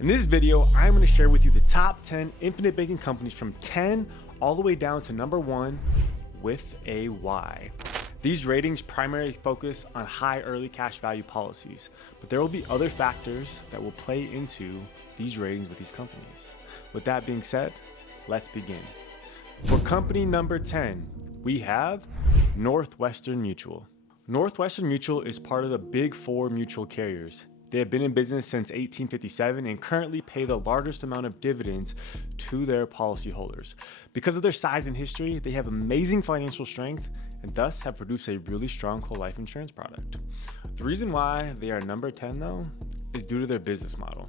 In this video, I'm going to share with you the top 10 infinite banking companies from 10 all the way down to number 1 with a Y. These ratings primarily focus on high early cash value policies, but there will be other factors that will play into these ratings with these companies. With that being said, let's begin. For company number 10, we have Northwestern Mutual. Northwestern Mutual is part of the Big Four mutual carriers. They have been in business since 1857 and currently pay the largest amount of dividends to their policyholders. Because of their size and history, they have amazing financial strength and thus have produced a really strong whole life insurance product. The reason why they are number 10 though is due to their business model.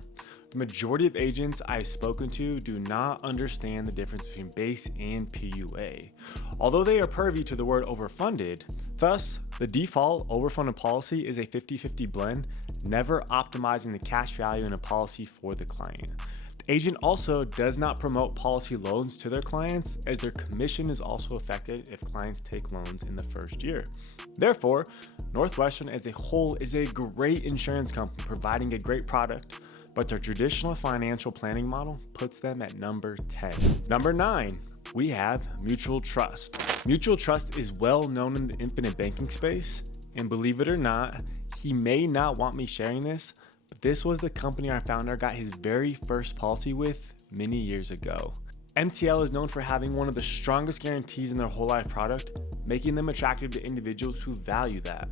The majority of agents I've spoken to do not understand the difference between base and PUA. Although they are privy to the word overfunded, thus the default overfunded policy is a 50-50 blend, never optimizing the cash value in a policy for the client. The agent also does not promote policy loans to their clients, as their commission is also affected if clients take loans in the first year. Therefore, Northwestern as a whole is a great insurance company providing a great product, but their traditional financial planning model puts them at number 10. Number 9, we have Mutual Trust. Mutual Trust is well known in the infinite banking space, and believe it or not, he may not want me sharing this, but this was the company our founder got his very first policy with many years ago. MTL is known for having one of the strongest guarantees in their whole life product, making them attractive to individuals who value that.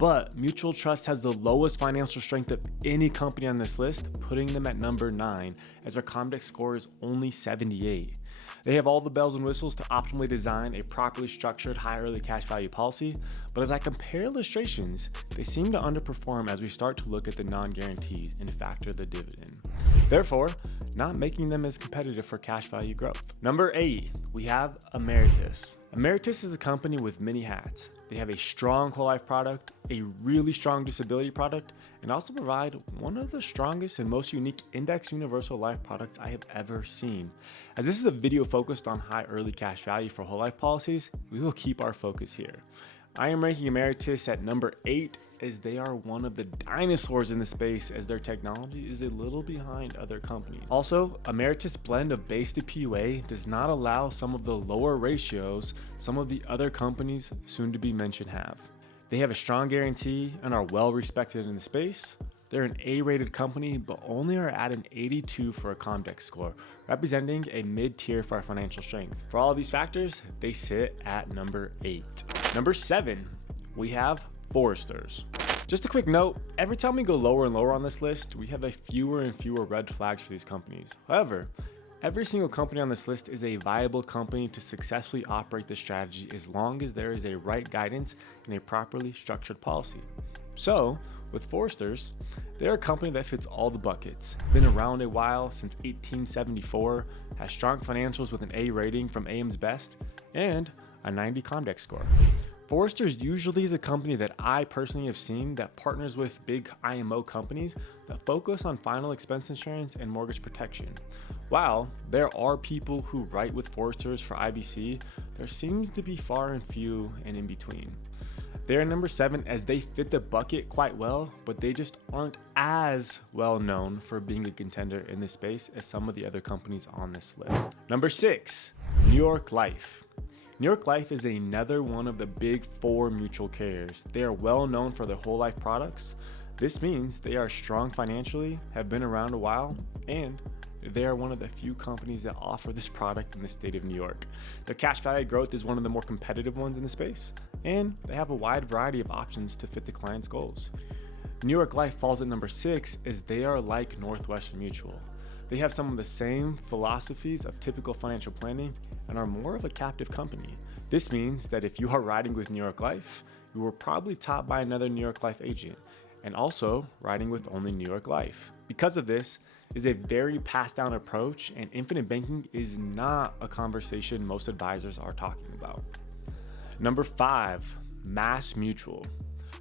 But Mutual Trust has the lowest financial strength of any company on this list, putting them at number 9, as their Comdex score is only 78. They have all the bells and whistles to optimally design a properly structured high early cash value policy, but as I compare illustrations, they seem to underperform as we start to look at the non-guarantees and factor the dividend. Therefore, not making them as competitive for cash value growth. Number 8, we have Ameritas. Ameritas is a company with many hats. They have a strong whole life product, a really strong disability product, and also provide one of the strongest and most unique index universal life products I have ever seen. As this is a video focused on high early cash value for whole life policies, we will keep our focus here. I am ranking Ameritas at number 8 as they are one of the dinosaurs in the space, as their technology is a little behind other companies. Also, Ameritas' blend of base to PUA does not allow some of the lower ratios some of the other companies soon to be mentioned have. They have a strong guarantee and are well respected in the space. They're an A-rated company, but only are at an 82 for a Comdex score, representing a mid-tier for our financial strength. For all of these factors, they sit at number 8. Number 7, we have Foresters. Just a quick note, every time we go lower and lower on this list, we have a fewer and fewer red flags for these companies. However, every single company on this list is a viable company to successfully operate this strategy as long as there is a right guidance and a properly structured policy. So, with Foresters, they're a company that fits all the buckets. Been around a while, since 1874, has strong financials with an A rating from AM's Best, and a 90 Comdex score. Foresters usually is a company that I personally have seen that partners with big IMO companies that focus on final expense insurance and mortgage protection. While there are people who write with Foresters for IBC, there seems to be far and few and in between. They are number 7 as they fit the bucket quite well, but they just aren't as well known for being a contender in this space as some of the other companies on this list. Number 6, New York Life. New York Life is another one of the Big Four mutual carriers. They are well known for their whole life products. This means they are strong financially, have been around a while, and they are one of the few companies that offer this product in the state of New York. Their cash value growth is one of the more competitive ones in the space, and they have a wide variety of options to fit the client's goals. New York Life falls at number 6 as they are like Northwestern Mutual. They have some of the same philosophies of typical financial planning and are more of a captive company. This means that if you are riding with New York Life, you were probably taught by another New York Life agent, and also riding with only New York Life. Because of this, is a very passed down approach, and infinite banking is not a conversation most advisors are talking about. Number 5, Mass Mutual.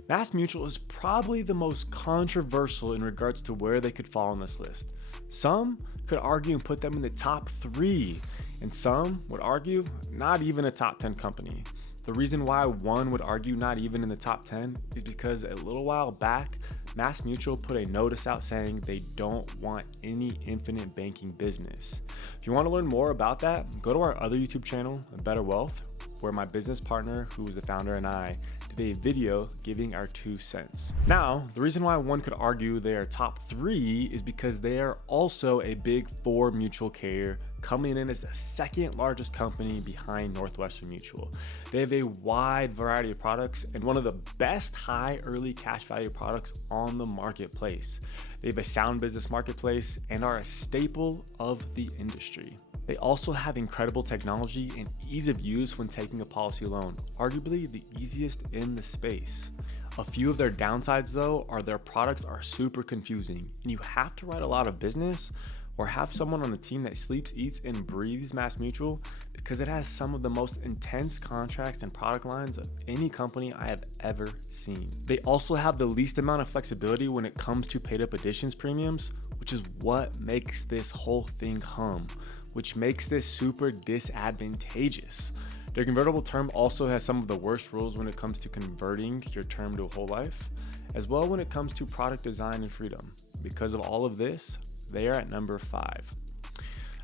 Mass Mutual is probably the most controversial in regards to where they could fall on this list. Some could argue and put them in the top 3, and some would argue not even a top 10 company. The reason why one would argue not even in the top 10 is because a little while back, MassMutual put a notice out saying they don't want any infinite banking business. If you want to learn more about that, go to our other YouTube channel, Better Wealth, where my business partner, who is the founder, and I did a video giving our 2 cents. Now, the reason why one could argue they are top 3 is because they are also a big 4 mutual carrier, coming in as the second largest company behind Northwestern Mutual. They have a wide variety of products and one of the best high early cash value products on the marketplace. They have a sound business marketplace and are a staple of the industry. They also have incredible technology and ease of use when taking a policy loan, arguably the easiest in the space. A few of their downsides though are their products are super confusing and you have to write a lot of business or have someone on the team that sleeps, eats, and breathes MassMutual because it has some of the most intense contracts and product lines of any company I have ever seen. They also have the least amount of flexibility when it comes to paid up additions premiums, which is what makes this whole thing hum, which makes this super disadvantageous. Their convertible term also has some of the worst rules when it comes to converting your term to a whole life, as well when it comes to product design and freedom. Because of all of this, they are at number 5.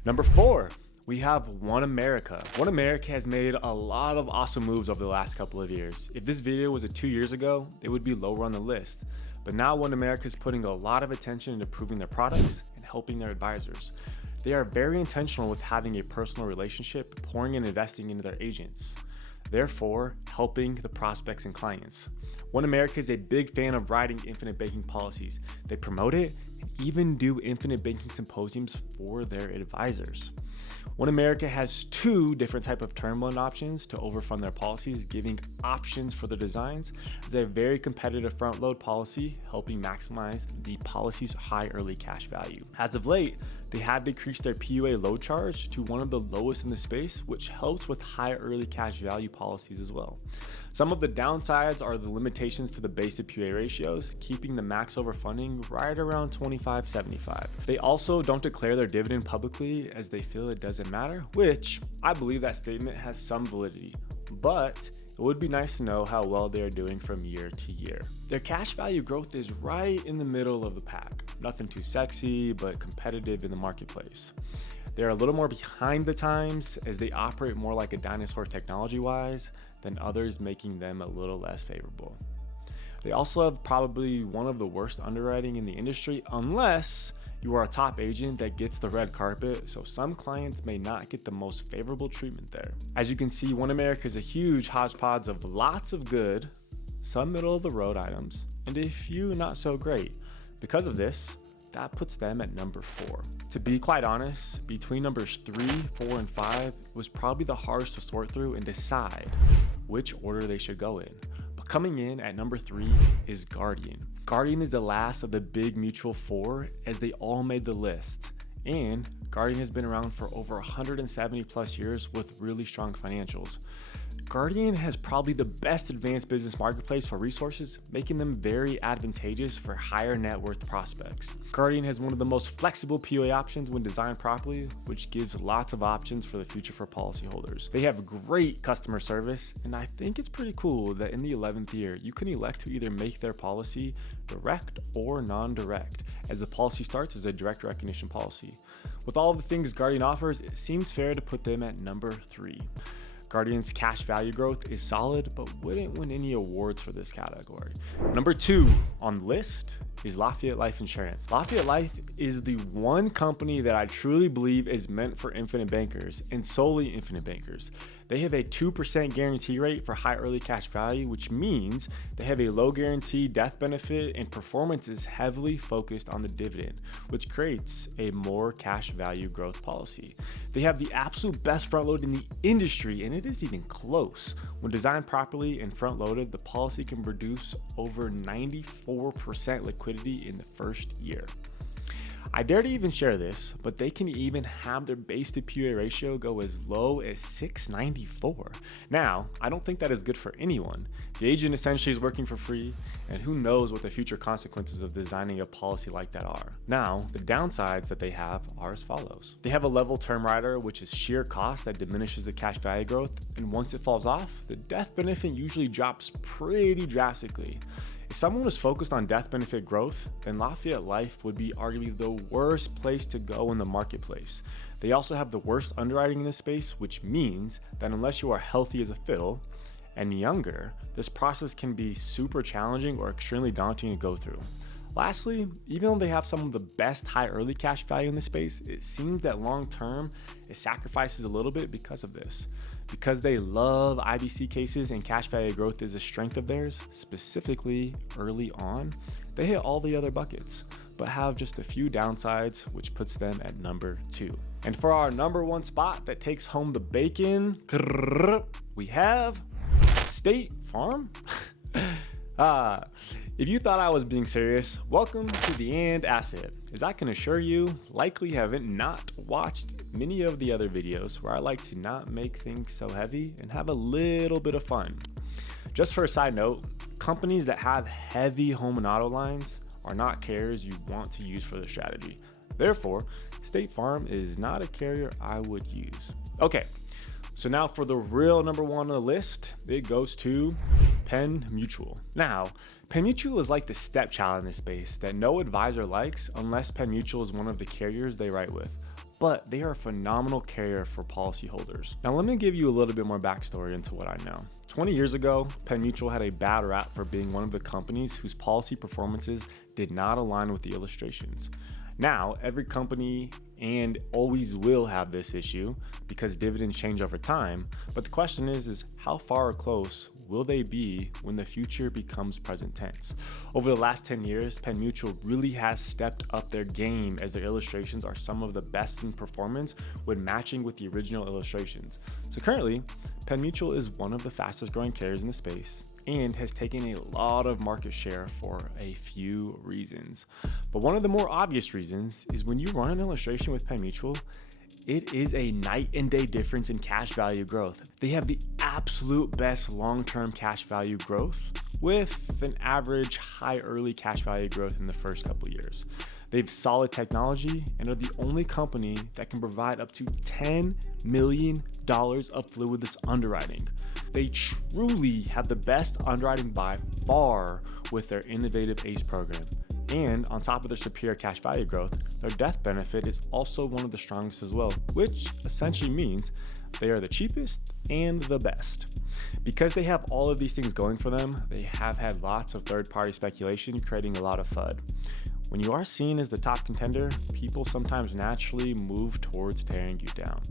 Number 4, we have One America. One America has made a lot of awesome moves over the last couple of years. If this video was 2 years ago, they would be lower on the list. But now One America is putting a lot of attention into improving their products and helping their advisors. They are very intentional with having a personal relationship, pouring and investing into their agents, therefore helping the prospects and clients. One America is a big fan of writing infinite banking policies. They promote it and even do infinite banking symposiums for their advisors. One America has 2 different types of term loan options to overfund their policies, giving options for the designs. It's a very competitive front load policy, helping maximize the policy's high early cash value. As of late, they have decreased their PUA load charge to one of the lowest in the space, which helps with high early cash value policies as well. Some of the downsides are the limitations to the base to PUA ratios, keeping the max overfunding right around 25-75. They also don't declare their dividend publicly as they feel it doesn't matter, which I believe that statement has some validity, but it would be nice to know how well they are doing from year to year. Their cash value growth is right in the middle of the pack. Nothing too sexy, but competitive in the marketplace. They're a little more behind the times as they operate more like a dinosaur technology-wise than others, making them a little less favorable. They also have probably one of the worst underwriting in the industry unless you are a top agent that gets the red carpet, so some clients may not get the most favorable treatment there. As you can see, One America is a huge hodgepodge of lots of good, some middle of the road items, and a few not so great. Because of this, that puts them at number 4. To be quite honest, between numbers 3, 4, and 5, it was probably the hardest to sort through and decide which order they should go in. But coming in at number 3 is Guardian. Guardian is the last of the big mutual 4 as they all made the list. And Guardian has been around for over 170 plus years with really strong financials. Guardian has probably the best advanced business marketplace for resources, making them very advantageous for higher net worth prospects. Guardian has one of the most flexible PUA options when designed properly, which gives lots of options for the future for policyholders. They have great customer service, and I think it's pretty cool that in the 11th year, you can elect to either make their policy direct or non-direct, as the policy starts as a direct recognition policy. With all of the things Guardian offers, it seems fair to put them at number 3. Guardian's cash value growth is solid, but wouldn't win any awards for this category. Number 2 on the list is Lafayette Life Insurance. Lafayette Life is the one company that I truly believe is meant for infinite bankers and solely infinite bankers. They have a 2% guarantee rate for high early cash value, which means they have a low guarantee death benefit and performance is heavily focused on the dividend, which creates a more cash value growth policy. They have the absolute best front load in the industry, and it isn't even close. When designed properly and front loaded, the policy can produce over 94% liquidity in the first year. I dare to even share this, but they can even have their base to PUA ratio go as low as 694. Now, I don't think that is good for anyone. The agent essentially is working for free, and who knows what the future consequences of designing a policy like that are. Now, the downsides that they have are as follows. They have a level term rider, which is sheer cost that diminishes the cash value growth, and once it falls off, the death benefit usually drops pretty drastically. If someone was focused on death benefit growth, then Lafayette Life would be arguably the worst place to go in the marketplace. They also have the worst underwriting in this space, which means that unless you are healthy as a fiddle and younger, this process can be super challenging or extremely daunting to go through. Lastly, even though they have some of the best high early cash value in the space, it seems that long term it sacrifices a little bit because of this. Because they love IBC cases and cash value growth is a strength of theirs, specifically early on, they hit all the other buckets, but have just a few downsides, which puts them at number 2. And for our number 1 spot that takes home the bacon, we have State Farm. If you thought I was being serious, welcome to the And Asset, as I can assure you, likely haven't not watched many of the other videos where I like to not make things so heavy and have a little bit of fun. Just for a side note, companies that have heavy home and auto lines are not carriers you want to use for the strategy. Therefore, State Farm is not a carrier I would use. Okay, so now for the real number 1 on the list, it goes to Penn Mutual. Now, Penn Mutual is like the stepchild in this space that no advisor likes unless Penn Mutual is one of the carriers they write with. But they are a phenomenal carrier for policyholders. Now let me give you a little bit more backstory into what I know. 20 years ago, Penn Mutual had a bad rap for being one of the companies whose policy performances did not align with the illustrations. Now, every company and always will have this issue because dividends change over time. But the question is how far or close will they be when the future becomes present tense? Over the last 10 years, Penn Mutual really has stepped up their game as their illustrations are some of the best in performance when matching with the original illustrations. So currently, Penn Mutual is one of the fastest growing carriers in the space and has taken a lot of market share for a few reasons. But one of the more obvious reasons is when you run an illustration with Penn Mutual, it is a night and day difference in cash value growth. They have the absolute best long-term cash value growth with an average high early cash value growth in the first couple of years. They have solid technology and are the only company that can provide up to $10 million of fluidless underwriting. They truly have the best underwriting by far with their innovative ACE program. And on top of their superior cash value growth, their death benefit is also one of the strongest as well, which essentially means they are the cheapest and the best. Because they have all of these things going for them, they have had lots of third-party speculation, creating a lot of FUD. When you are seen as the top contender, people sometimes naturally move towards tearing you down.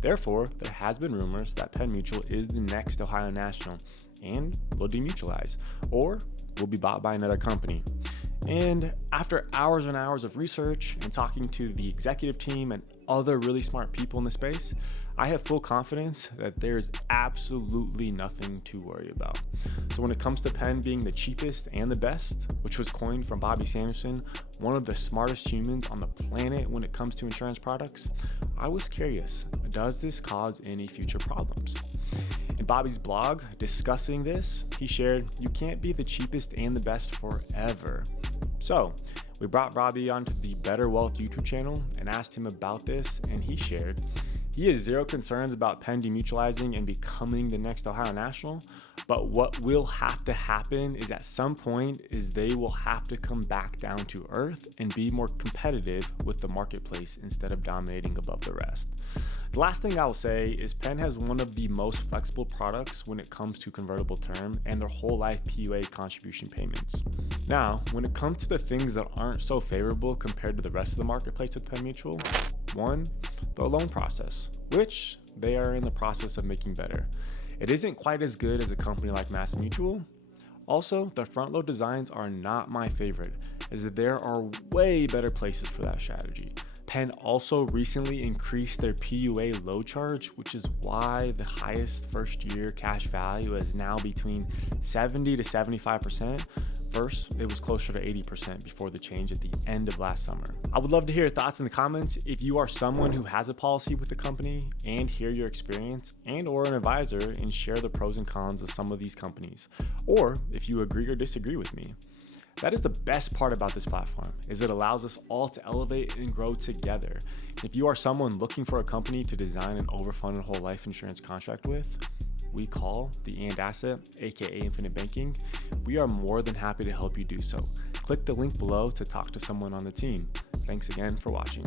Therefore, there has been rumors that Penn Mutual is the next Ohio National and will demutualize or will be bought by another company. And after hours and hours of research and talking to the executive team and other really smart people in the space, I have full confidence that there's absolutely nothing to worry about. So when it comes to Penn being the cheapest and the best, which was coined from Bobby Sanderson, one of the smartest humans on the planet when it comes to insurance products, I was curious, does this cause any future problems? In Bobby's blog discussing this, he shared, you can't be the cheapest and the best forever. So we brought Bobby onto the Better Wealth YouTube channel and asked him about this, and he shared, he has zero concerns about Penn demutualizing and becoming the next Ohio National, but what will have to happen is at some point is they will have to come back down to earth and be more competitive with the marketplace instead of dominating above the rest. The last thing I'll say is Penn has one of the most flexible products when it comes to convertible term and their whole life PUA contribution payments. Now, when it comes to the things that aren't so favorable compared to the rest of the marketplace with Penn Mutual, one, the loan process, which they are in the process of making better. It isn't quite as good as a company like MassMutual. Also, the front load designs are not my favorite, as there are way better places for that strategy. Penn also recently increased their PUA load charge, which is why the highest first year cash value is now between 70 to 75%. First, it was closer to 80% before the change at the end of last summer. I would love to hear your thoughts in the comments. If you are someone who has a policy with the company and hear your experience and or an advisor and share the pros and cons of some of these companies, or if you agree or disagree with me. That is the best part about this platform, is it allows us all to elevate and grow together. If you are someone looking for a company to design an overfunded whole life insurance contract with, we call the And Asset, aka Infinite Banking, we are more than happy to help you do so. Click the link below to talk to someone on the team. Thanks again for watching.